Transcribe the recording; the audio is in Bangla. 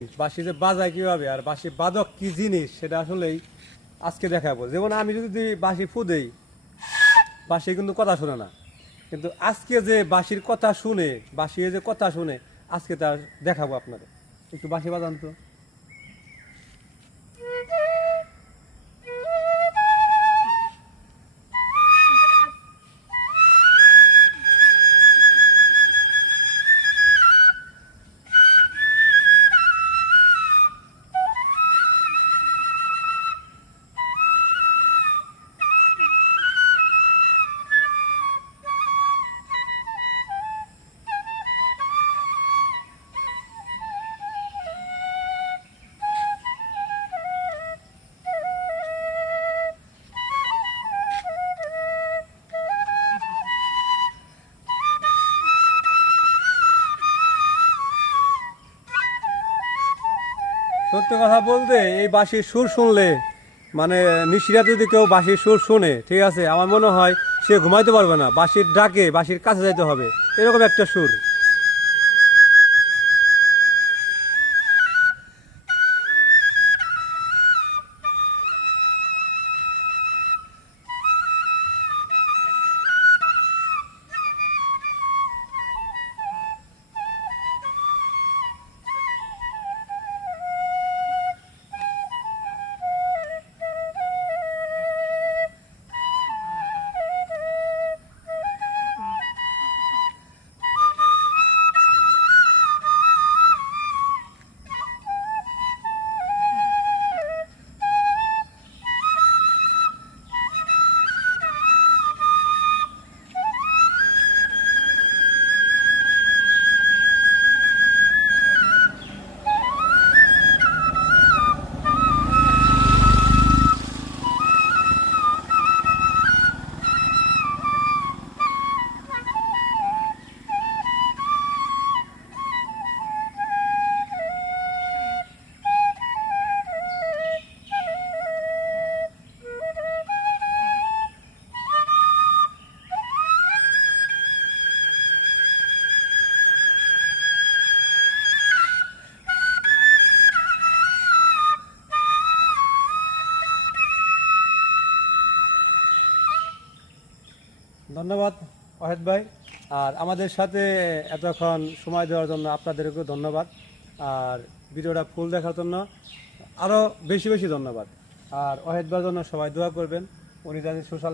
বাঁশি যে বাজায় কিভাবে আর বাঁশি বাদক কি জিনিস সেটা আসলেই আজকে দেখাবো। যেমন আমি যদি বাঁশি ফু দেই, বাঁশি কিন্তু কথা শুনে না, কিন্তু আজকে যে বাঁশির কথা শুনে, বাঁশি যে কথা শুনে, আজকে তার দেখাবো আপনাদের। একটু বাঁশি বাজান তো। সত্য কথা বলতে এই বাঁশির সুর শুনলে, মানে নিশিরাতে যদি কেউ বাঁশির সুর শুনে, ঠিক আছে, আমার মনে হয় সে ঘুমাইতে পারবে না। বাঁশির ডাকে বাঁশির কাছে যাইতে হবে, এরকম একটা সুর। ধন্যবাদ ওয়াহেদ ভাই। আর আমাদের সাথে এতক্ষণ সময় দেওয়ার জন্য আপনাদেরকেও ধন্যবাদ। আর ভিডিওটা ফুল দেখার জন্য আরও বেশি বেশি ধন্যবাদ। আর ওয়াহেদ ভাইয়ের জন্য সবাই দোয়া করবেন, উনি যাতে সোশ্যাল